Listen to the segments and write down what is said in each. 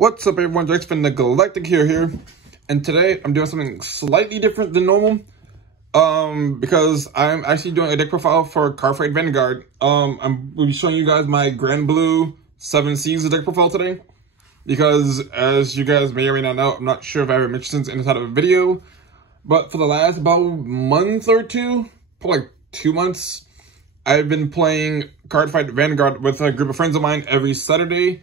What's up everyone, Drake's been the Galactic here, and today I'm doing something slightly different than normal, because I'm actually doing a deck profile for Cardfight Vanguard. I'm will be showing you guys my Grand Blue 7 Seas deck profile today, because as you guys may or may not know, I'm not sure if I ever mentioned this inside of a video, but for the last about month or two, probably like 2 months, I've been playing Cardfight Vanguard with a group of friends of mine every Saturday,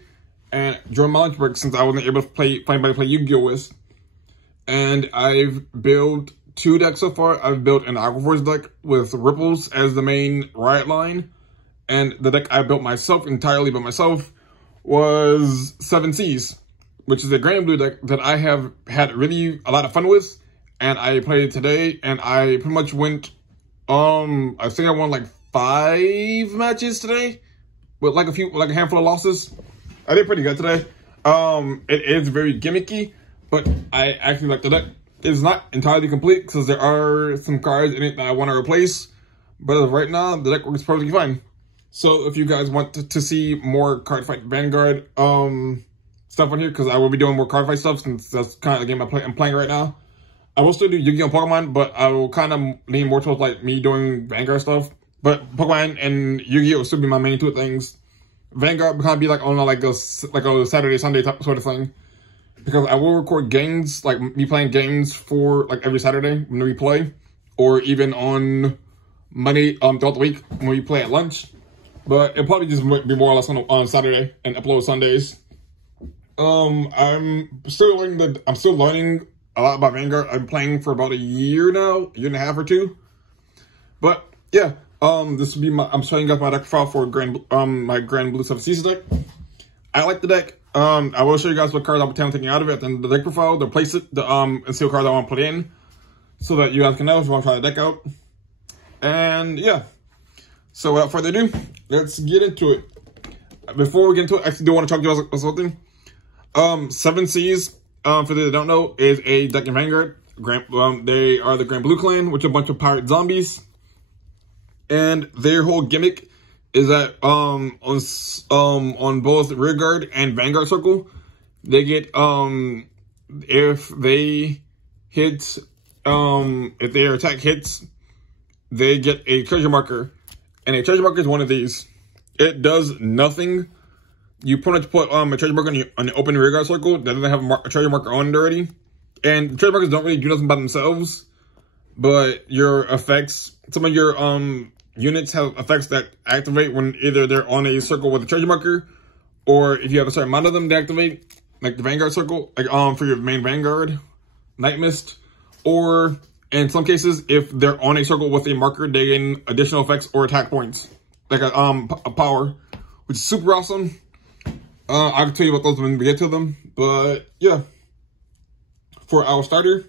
and during my lunch break, since I wasn't able to play Yu-Gi-Oh! With. And I've built 2 decks so far. I've built an Aquaforce deck with Ripples as the main Riot line. And the deck I built myself, entirely by myself, was 7 Seas, which is a Grand Blue deck that I have had really a lot of fun with. And I played it today, and I pretty much went, I think I won like 5 matches today, with like a handful of losses. I did pretty good today. It is very gimmicky, but I actually like the deck. It's not entirely complete because there are some cards in it that I want to replace, but as of right now, the deck works perfectly fine. So if you guys want to see more Cardfight Vanguard stuff on here, because I will be doing more Cardfight stuff since that's kind of the game I'm playing right now. I will still do Yu-Gi-Oh! Pokemon, but I will kind of lean more towards like me doing Vanguard stuff. But Pokemon and Yu-Gi-Oh! will still be my main 2 things. Vanguard will kind of be like on like a Saturday, Sunday type sort of thing. Because I will record games, like me playing games for like every Saturday when we play. Or even on Monday throughout the week when we play at lunch. But it'll probably just be more or less on Saturday and upload Sundays. I'm still learning a lot about Vanguard. I'm playing for about a year now, a year and a half or 2. But yeah. This will be I'm showing you guys my deck profile for my Grand Blue 7 Seas deck. I like the deck. I will show you guys what cards I'm taking out of it at the end of the deck profile, to place it, and see what cards I want to put in, so that you guys can know if you want to try the deck out. And yeah. So without further ado, let's get into it. Before we get into it, I actually do want to talk to you about something. 7 Seas, for those that don't know, is a deck in Vanguard. They are the Grand Blue clan, which is a bunch of pirate zombies. And their whole gimmick is that on both Rearguard and Vanguard Circle, they get if their attack hits, they get a treasure marker, and a treasure marker is one of these. It does nothing. You pretty much put a treasure marker on the open Rearguard Circle that doesn't have a treasure marker on it already, and the treasure markers don't really do nothing by themselves, but your effects, some of your units have effects that activate when either they're on a circle with a treasure marker, or if you have a certain amount of them, they activate, like the Vanguard Circle, like for your main Vanguard, Night Mist, or in some cases, if they're on a circle with a marker, they gain additional effects or attack points, like a power, which is super awesome. I can tell you about those when we get to them, but yeah. For our starter,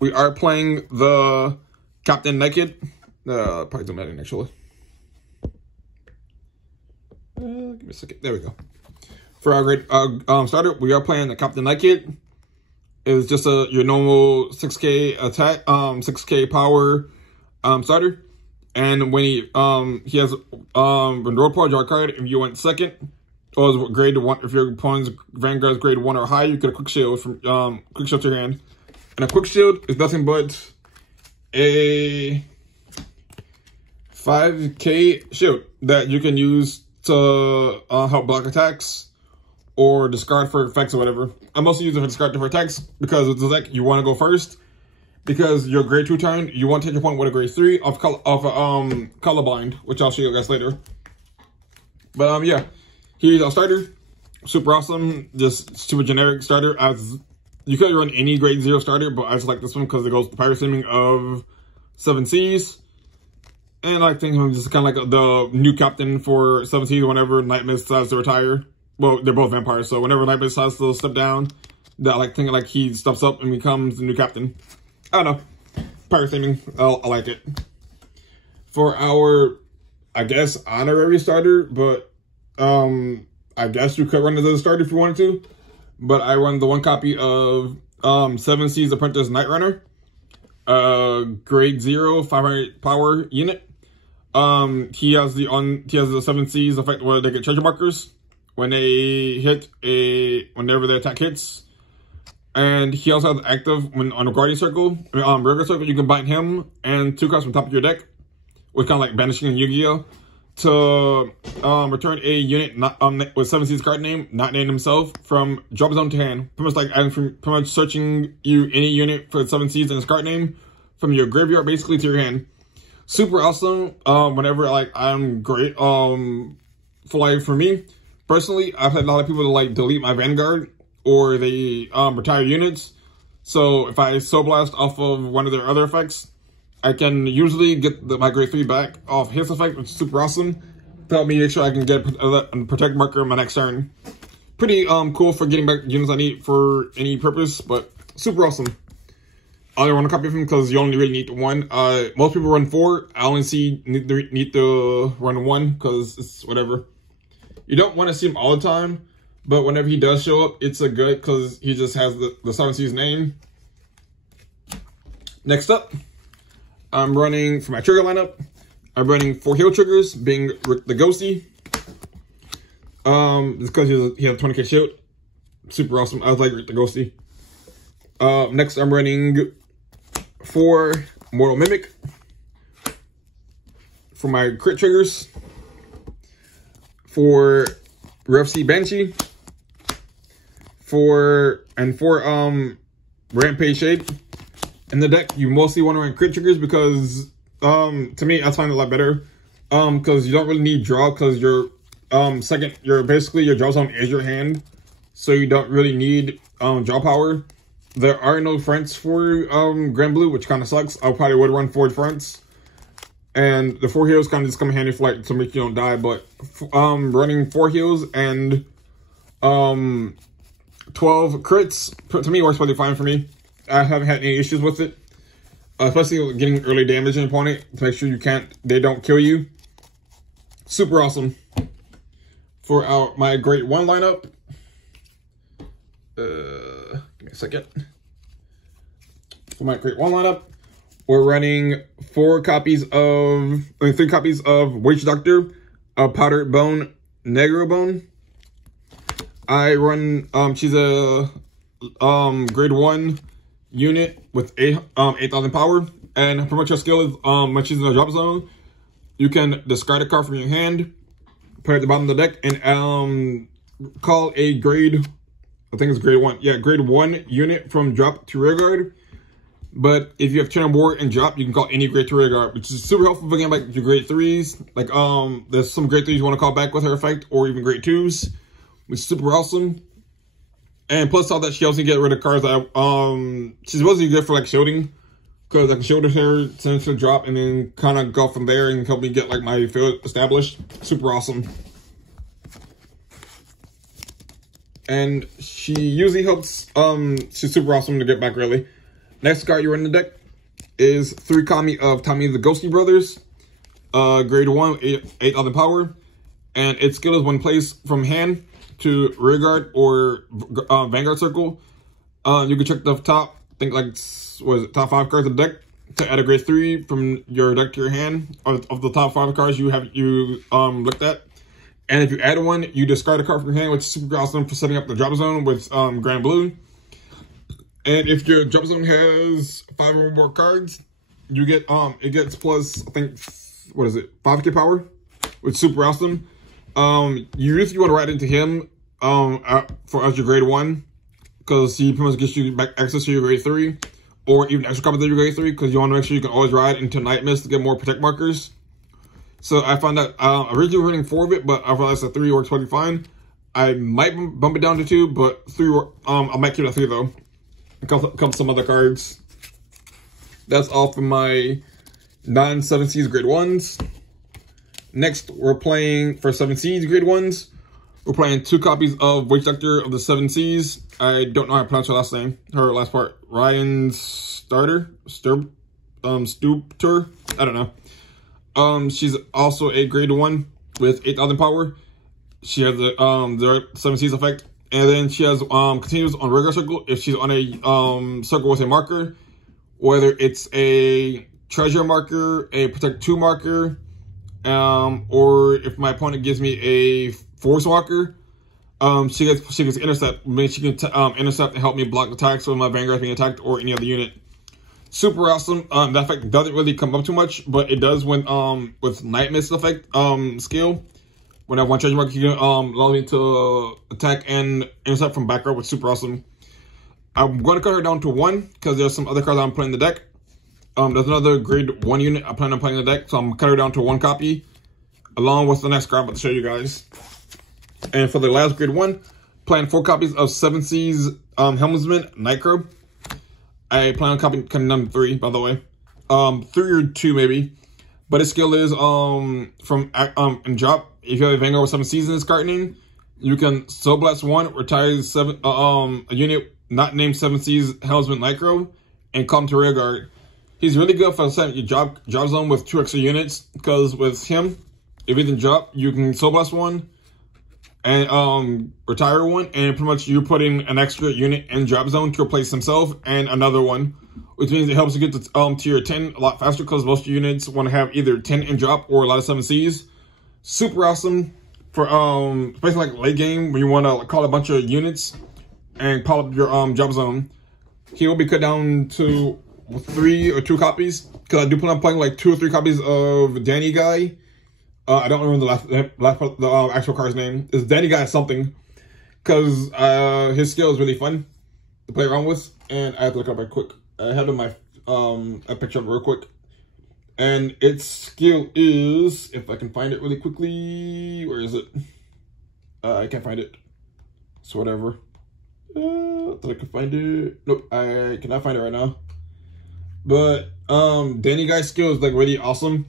we are playing the Captain Naked. Probably don't matter actually. Give me a second. There we go. For our great starter, we are playing the Captain Naked. It's just your normal 6K attack, 6K power starter. And when he has when draw draw a card, if you went second, or grade 1, if your opponent's Vanguard's grade 1 or higher, you get a quick shield from quick shield to your hand. And a quick shield is nothing but a 5K shield that you can use to help block attacks or discard for effects or whatever. I'm mostly using it for discard for attacks because with the deck you want to go first, because your grade 2 turn you want to take your opponent with a grade 3 off colorblind, which I'll show you guys later. But yeah, here's our starter. Super awesome, just super generic starter. You could run any grade 0 starter, but I just like this one because it goes to pirate theming of 7 Seas. And I think I'm just kind of like the new captain for 7 Seas whenever Night Mist decides to retire. Well, they're both vampires, so whenever Night Mist decides to step down, that like thinking like he steps up and becomes the new captain. I don't know. Pirate theming. I like it. For our, I guess, honorary starter, but I guess you could run it as a starter if you wanted to. But I run the 1 copy of 7 Seas Apprentice Night Runner. Grade 0, 500 power unit. He has the 7 Seas effect where they get treasure markers when they hit whenever their attack hits. And he also has active when on a Guardian Circle, Regular Circle, you can bind him and 2 cards from the top of your deck, which kind of like banishing in Yu-Gi-Oh! To return a unit not with 7 Seas card name, not named himself, from drop zone to hand. Pretty much like pretty much searching any unit for 7 Seas and his card name from your graveyard basically to your hand. Super awesome. Whenever like I'm great. For me personally, I've had a lot of people to like delete my Vanguard or they retire units. So if I Soul Blast off of one of their other effects, I can usually get my grade 3 back off his effect, which is super awesome. To help me make sure I can get a protect marker on my next turn. Pretty cool for getting back units I need for any purpose, but super awesome. I only run a copy of him because you only really need 1. Most people run 4. I only need to run 1 because it's whatever. You don't want to see him all the time, but whenever he does show up, it's a good because he just has the 7 Seas name. Next up, I'm running for my trigger lineup. I'm running 4 heal triggers, being the Ghosty. It's because he has a 20k shield. Super awesome. I was like the Ghosty. Next, I'm running 4 Mortal Mimic for my crit triggers. For RFC Banshee. 4 Rampage Shade. In the deck, you mostly want to run crit triggers because, to me, I find it a lot better. Because you don't really need draw because your basically your draw zone is your hand, so you don't really need draw power. There are no fronts for Grand Blue, which kind of sucks. I probably would run 4 fronts, and the 4 heals kind of just come handy for like to make you don't die. But running 4 heals and 12 crits to me works pretty fine for me. I haven't had any issues with it, especially getting early damage on an opponent to make sure they don't kill you. Super awesome. For my grade 1 lineup, give me a second. For my grade 1 lineup, we're running 3 copies of Witch Doctor, a Powdered Bone, Negro Bone. I run she's a grade 1 unit with 8,000 power, and pretty much her skill is when she's in a drop zone, you can discard a card from your hand, put it at the bottom of the deck, and call a grade, I think it's grade 1, yeah, grade 1 unit from drop to rear guard. But if you have turn on board and drop, you can call any grade 2 rear guard, which is super helpful for getting like your grade 3s. Like there's some grade 3s you want to call back with her effect, or even grade 2s, which is super awesome. And plus all that, she also get rid of cards that she's mostly good for like shielding, because I can shield her, send it to drop, and then kind of go from there and help me get like my field established. Super awesome. And she usually helps, she's super awesome to get back really. Next card you run in the deck is 3 Kami of Tommy the Ghosty Brothers. Grade 1, 8,000 power. And its skill is when placed from hand to rear guard or Vanguard Circle. You can check the top, I think like, what is it, top 5 cards of the deck to add a grade 3 from your deck to your hand of the top 5 cards you looked at. And if you add 1, you discard a card from your hand, which is super awesome for setting up the drop zone with Grand Blue. And if your drop zone has 5 or more cards, you get it gets plus, I think, what is it, 5k power, which is super awesome. You usually want to write into him for as your grade 1, because he pretty much gets you back access to your grade 3, or even extra copies of your grade 3, because you want to make sure you can always ride into Night Mist to get more protect markers. So I found that originally running 4 of it, but I realized that 3 works pretty fine. I might bump it down to 2, but 3 I might keep it at 3 though. It comes some other cards. That's all for my non-7 Seas grade 1s. Next, we're playing for 7 Seas grade 1s. We're playing 2 copies of Witch Doctor of the 7 Seas. I don't know how to pronounce her last name. Her last part. Ryan Stupter. I don't know. She's also a grade 1 with 8,000 power. She has the 7 Seas effect. And then she has continues on regular circle if she's on a circle with a marker, whether it's a treasure marker, a protect 2 marker, or if my opponent gives me a force marker, She gets intercept, means she can intercept and help me block attacks when my Vanguard is being attacked or any other unit. Super awesome. That effect doesn't really come up too much, but it does when with Night Mist effect skill. When I have one treasure mark, you can allow me to attack and intercept from back row, which is super awesome. I'm going to cut her down to 1 because there's some other cards I'm putting in the deck. There's another grade 1 unit I plan on putting in the deck, so I'm going to cut her down to 1 copy, along with the next card I'm about to show you guys. And for the last grade 1, plan 4 copies of Seven Seas Helmsman Nightcrow. I plan on cutting down 3, by the way. 3 or 2 maybe. But his skill is in drop. If you have a Vanguard with 7 Seas in this card name, you can Soul Blast 1, retire a unit not named 7 Seas Helmsman Nightcrow, and come to rear guard. He's really good for setting your job zone with 2 extra units, because with him, if he didn't drop, you can Soul Blast 1 and retire 1, and pretty much you're putting an extra unit in drop zone to replace himself and another one, which means it helps you get to tier 10 a lot faster, because most units want to have either 10 in drop or a lot of 7 Seas. Super awesome for especially like late game when you want to call a bunch of units and pile up your job zone. He will be cut down to 3 or 2 copies, because I do plan on playing like 2 or 3 copies of Danny Guy. I don't remember the actual card's name. It's Danny Guy something, because his skill is really fun to play around with, and I have to look up right quick. I have my a picture of it real quick. And its skill is, if I can find it really quickly, where is it? I can't find it. So whatever. Thought I could find it. Nope, I cannot find it right now. But Danny Guy's skill is like really awesome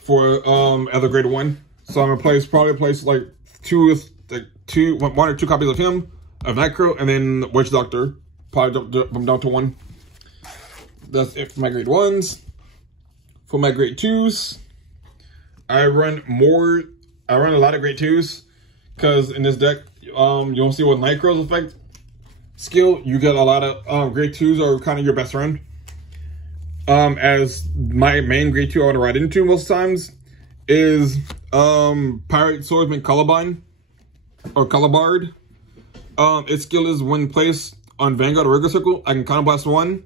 for other grade 1. So I'm gonna probably place like 1 or 2 copies of him, of Nightcrow, and then Witch Doctor. Probably jump them down to 1. That's it for my grade 1s. For my grade 2s, I run a lot of grade 2s, because in this deck, you'll see with Nightcrow's effect skill, you get a lot of grade 2s are kind of your best friend. As my main grade 2 I want to ride into most times is Pirate Swordsman Columbine or Calabarde. Its skill is when placed on Vanguard or Regular Circle, I can Counter Blast 1.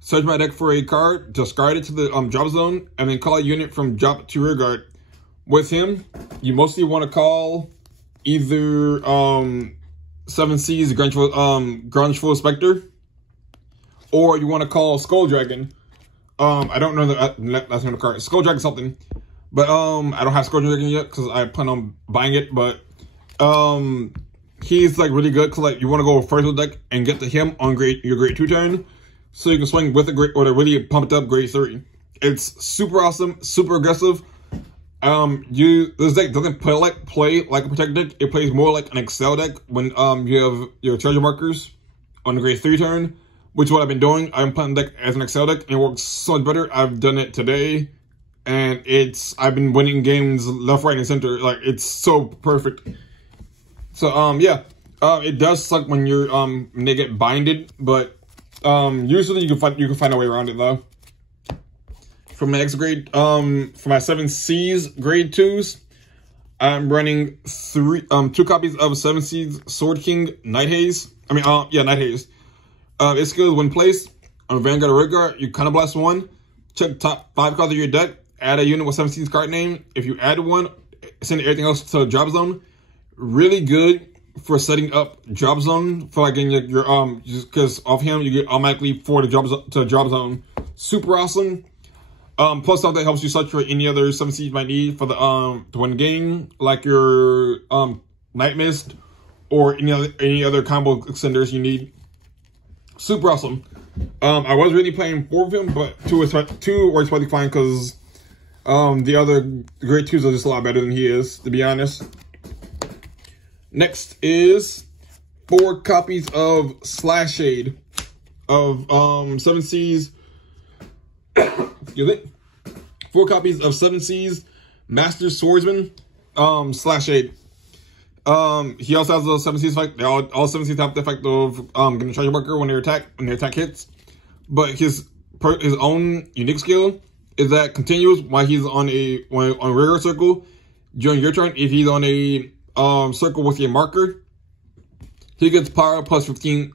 Search my deck for a card, discard it to the drop zone, and then call a unit from drop to rear guard. With him, you mostly want to call either 7 Seas Grungeful Spectre, or you want to call Skull Dragon. I don't know the last name of the card. Skull Dragon something, but I don't have Skull Dragon yet because I plan on buying it. But he's like really good because like you want to go first with the deck and get to him on your grade 2 turn. So you can swing with a really pumped up grade 3. It's super awesome, super aggressive. This deck doesn't play like a protect deck. It plays more like an Excel deck when you have your treasure markers on the grade 3 turn, which is what I've been doing. I'm playing the deck as an Excel deck, and it works so much better. I've done it today, and I've been winning games left, right, and center. Like it's so perfect. So yeah, it does suck when you're when they get binded, but usually you can find a way around it though. For my next grade, for my 7 Seas grade 2s, I'm running 2 copies of 7 Seas Sword King Night Haze. Night Haze. Its skill is when placed on Vanguard or Vanguard, you Counter Blast 1. Check the top 5 cards of your deck. Add a unit with 7 Seas card name. If you add 1, send everything else to the drop zone. Really good for setting up drop zone for like getting your just because off him you get automatically for the drop zone. Super awesome. Plus stuff that helps you search for any other 7 Seas you might need for the to win the game, like your Night Mist or any other combo extenders you need. Super awesome. I was really playing 4 of him, but 2 works probably fine because the other grade 2s are just a lot better than he is, to be honest. Next is 4 copies of Slash Shade of 7 Seas. Excuse me. 4 copies of 7 Seas Master Swordsman Slash Shade. He also has the 7 Seas effect. All 7 Seas have the effect of getting a treasure marker when their attack hits. But his own unique skill is that continues while he's on regular circle during your turn. If he's on a circle with a marker, he gets power plus 15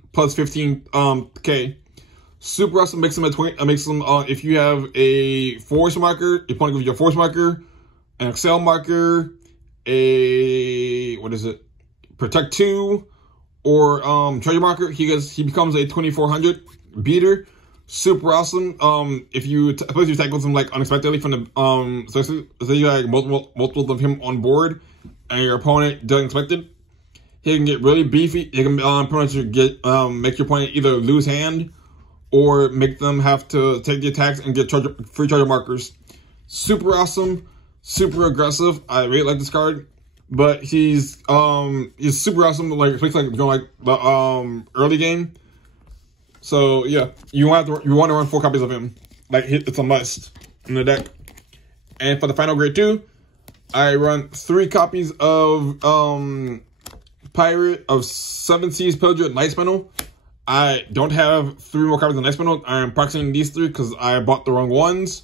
K. Super awesome. Makes him a 20. Makes him if you have a force marker, your opponent gives you a force marker, an excel marker, a protect 2, or treasure marker. He becomes a 2400 beater. Super awesome. If you tackle him like unexpectedly from the so say you have multiple of him on board, and your opponent doesn't expect it, he can get really beefy. He can make your opponent either lose hand or make them have to take the attacks and get free charger markers. Super awesome, super aggressive. I really like this card, but he's super awesome. Like especially like during like the early game. So yeah, you want to run 4 copies of him. Like it's a must in the deck. And for the final grade 2, I run 3 copies of Seven Seas Pillager Night Spinel. I don't have 3 more copies of Night Spinel. I am proxying these 3 because I bought the wrong ones.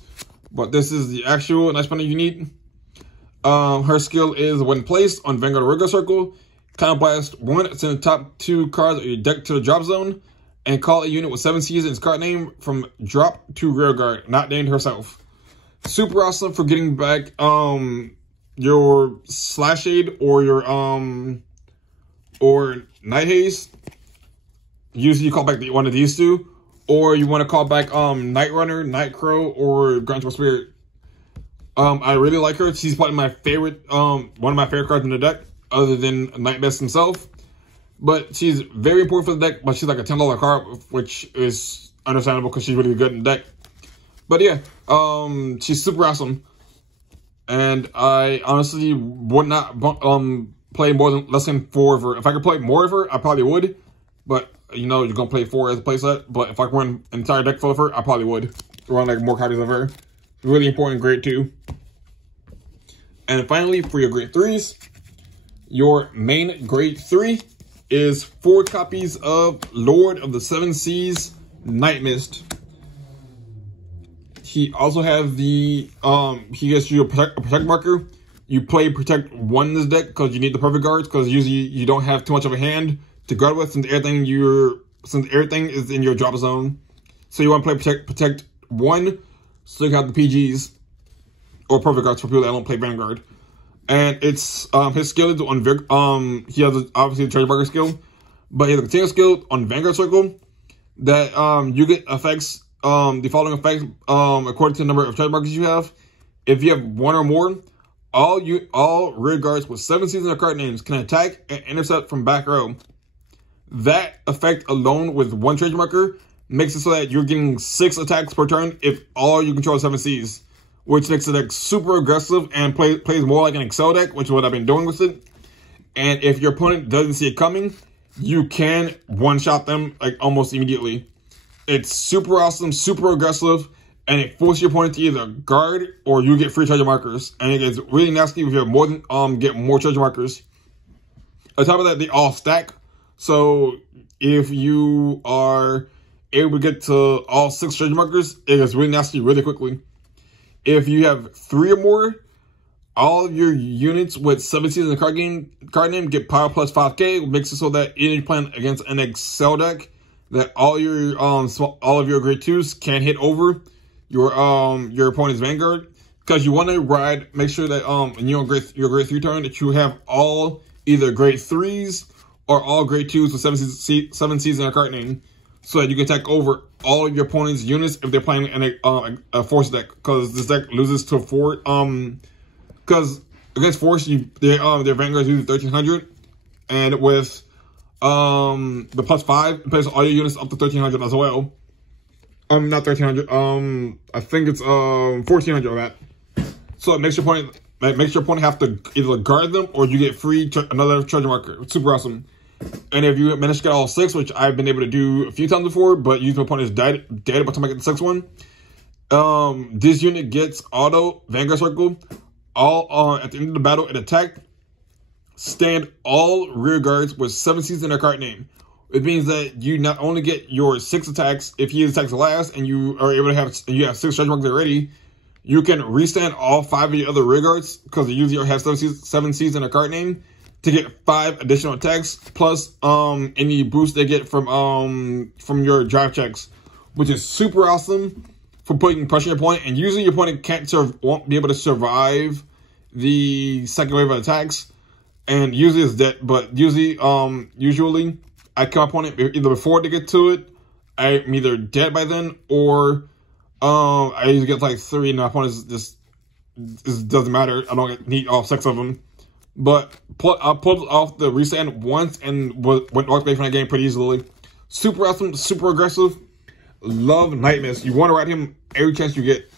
But this is the actual Night Spinel you need. Her skill is when placed on Vanguard Regular Circle, Counterblast 1, send the top 2 cards of your deck to the drop zone, and call a unit with 7 Seas in its card name from drop to rearguard, not named herself. Super awesome for getting back your Slash Shade or your or Night Haze. Usually you call back one of these 2, or you want to call back Night Runner, Night Crow, or Grunge Spirit. I really like her. She's probably my favorite, one of my favorite cards in the deck, other than Night Best himself. But she's very important for the deck, but she's like a $10 card, which is understandable because she's really good in the deck. But yeah, she's super awesome. And I honestly would not play less than 4 of her. If I could play more of her, I probably would. But, you know, you're going to play 4 as a playset. But if I could run an entire deck full of her, I probably would run like more copies of her. Really important grade 2. And finally, for your grade 3s, your main grade 3 is 4 copies of Lord of the Seven Seas Night Mist. He also has the he gets you a protect marker. You play protect 1 in this deck because you need the perfect guards, because usually you don't have too much of a hand to guard with since everything is in your drop zone. So you want to play protect 1 so you can have the PGs or perfect guards for people that don't play Vanguard. And it's his skill is on he has obviously the treasure marker skill, but he has a continuous skill on Vanguard Circle that you get effects the following effects according to the number of treasure markers you have. If you have 1 or more, all rear guards with 7 Seas in their card names can attack and intercept from back row. That effect alone with 1 treasure marker makes it so that you're getting 6 attacks per turn if all you control is 7 Seas, which makes the deck super aggressive and plays more like an Excel deck, which is what I've been doing with it. And if your opponent doesn't see it coming, you can one-shot them like almost immediately. It's super awesome, super aggressive, and it forces your opponent to either guard or you get free treasure markers. And it gets really nasty if you have more than get more treasure markers. On top of that, they all stack. So if you are able to get to all 6 treasure markers, it gets really nasty really quickly. If you have 3 or more, all of your units with 7 Seas in the card name get power plus 5k, which makes it so that any plan against an Excel deck, that all of your grade 2s can hit over your opponent's Vanguard. Because you want to make sure that in your grade 3 turn that you have all either grade 3s or all grade 2s with 7 Seas in their card name, so that you can attack over all of your opponent's units if they're playing in a force deck. Because this deck loses to 4. Because against force, their Vanguards use 1300, and with the plus 5, it plays all your units up to 1300 as well. Not 1300. I think it's 1400 of that. So it makes your opponent have to either guard them or you get free another treasure marker. It's super awesome. And if you manage to get all 6, which I've been able to do a few times before, but usually my opponent is dead by the time I get the 6th one. This unit gets auto Vanguard Circle. All at the end of the battle, it attack. Stand all rear guards with 7 Seas in their card name. It means that you not only get your 6 attacks if he attacks last, and you are able to have 6 treasure markers already. You can restand all 5 of your other rear guards because they usually have 7 Seas in their card name to get 5 additional attacks, plus any boost they get from your drive checks, which is super awesome for putting pressure on your opponent. And usually your opponent won't be able to survive the second wave of attacks, and usually it's dead. But usually I kill my opponent either before they get to it. I'm either dead by then, or I usually get like 3, and my opponent just doesn't matter. I don't need all 6 of them. But I pulled off the reset once and went away from that game pretty easily. Super awesome, super aggressive. Love Nightmares. You want to ride him every chance you get.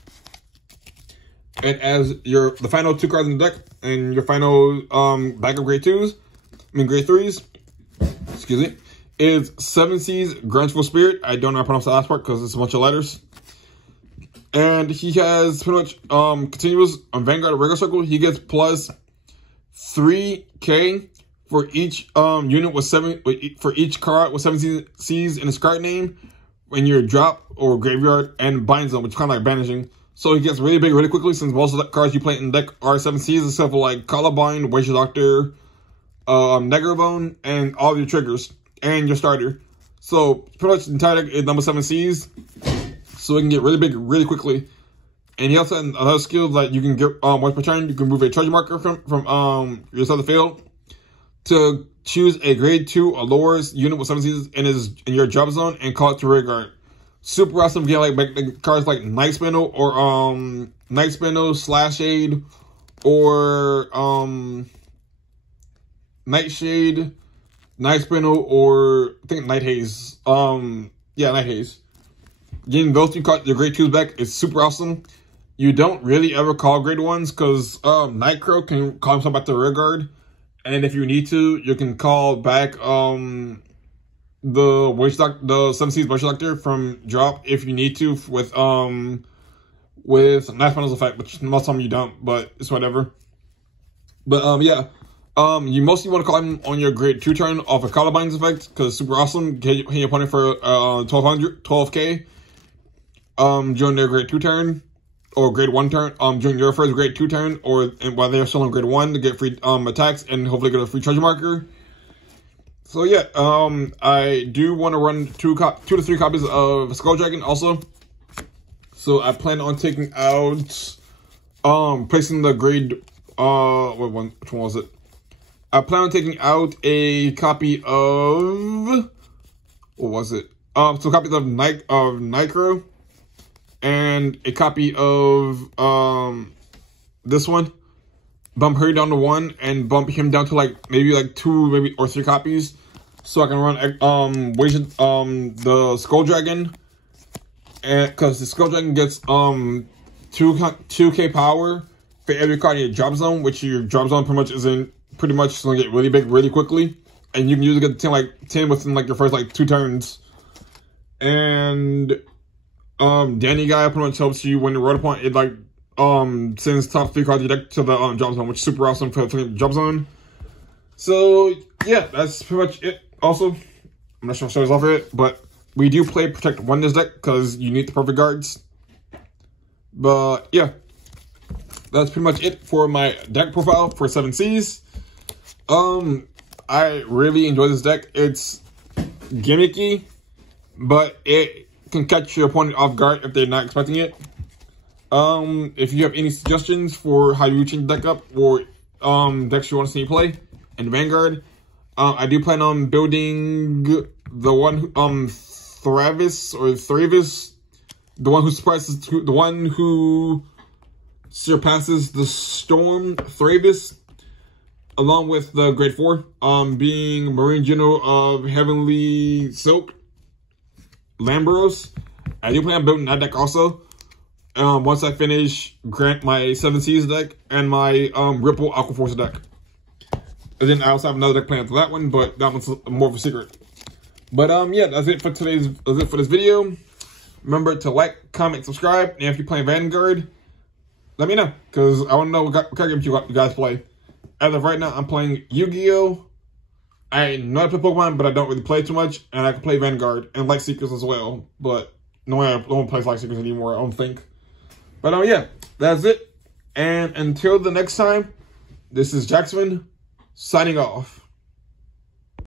And as the final 2 cards in the deck, and your final back of grade 3s, excuse me, is Seven Seas, Grunchful Spirit. I don't know how to pronounce the last part because it's a bunch of letters. And he has pretty much continuous on Vanguard regular circle. He gets plus 3k for each unit with for each card with 7 Seas in his card name in your drop or graveyard, and binds them, which is kind of like banishing. So he gets really big really quickly, since most of the cards you play in the deck are 7 Seas, except for like Columbine, Wager Doctor, Negrabone, and all of your triggers and your starter. So pretty much the entire deck is number 7 Seas, so it can get really big really quickly. And he also has another skill that you can get once per turn. You can move a treasure marker from your side of the field to choose a grade 2 or lower unit with 7 Seas in your drop zone and call it to rear guard. Super awesome. Get like cards like Night Spindle or Night Spindle, Slashade, or Nightshade, Night Spindle, or I think Night Haze. Yeah, Night Haze. Getting those 2 cards, your grade 2s back, is super awesome. You don't really ever call grade 1s because Nightcrow can call himself back to rear guard. And if you need to, you can call back the 7 Seas Witch Doctor from drop if you need to with Night Spindle's effect, which most of the time you don't, but it's whatever. But yeah. You mostly want to call him on your grade 2 turn off of Columbine's effect, because it's super awesome. Hit your opponent for 12k during their grade 2 turn, or grade 1 turn, during your first grade 2 turn, or while they're still on grade 1 to get free attacks and hopefully get a free treasure marker. So yeah, I do want to run 2 to 3 copies of Skull Dragon also. So I plan on taking out, placing the grade, which one was it? I plan on taking out a copy of, what was it? So copies of Nightcrow, and a copy of this one. Bump her down to 1 and bump him down to like maybe like 2, maybe or 3 copies, so I can run the Skull Dragon, and because the Skull Dragon gets 2k power for every card in your drop zone, which your drop zone pretty much gonna get really big really quickly, and you can usually get 10 within like your first like 2 turns. And Danny Guy pretty much helps you when you roll a point. It like sends top 3 cards of your deck to the drop zone, which is super awesome for the drop zone. So yeah, that's pretty much it. Also, I'm not sure if I show this off it, but we do play Protect 1 in this deck because you need the perfect guards. But yeah, that's pretty much it for my deck profile for 7 Seas. I really enjoy this deck. It's gimmicky, but it can catch your opponent off guard if they're not expecting it. If you have any suggestions for how you change the deck up, or decks you want to see me play in Vanguard, I do plan on building the one Thravis, the one who surpasses the Storm Thravis, along with the grade 4, being Marine General of Heavenly Silk, Lambros. I do plan on building that deck also. Once I finish Grant my 7 Seas deck and my Ripple Aqua Force deck. And then I also have another deck planned for that one, but that one's more of a secret. But yeah, that's it for this video. Remember to like, comment, subscribe, and if you're playing Vanguard, let me know, because I want to know what kind of games you guys play. As of right now, I'm playing Yu-Gi-Oh! I know how to play Pokemon, but I don't really play too much, and I can play Vanguard and Light Seekers as well, but no one plays Light Seekers anymore, I don't think. But yeah, that's it. And until the next time, this is Jackson signing off.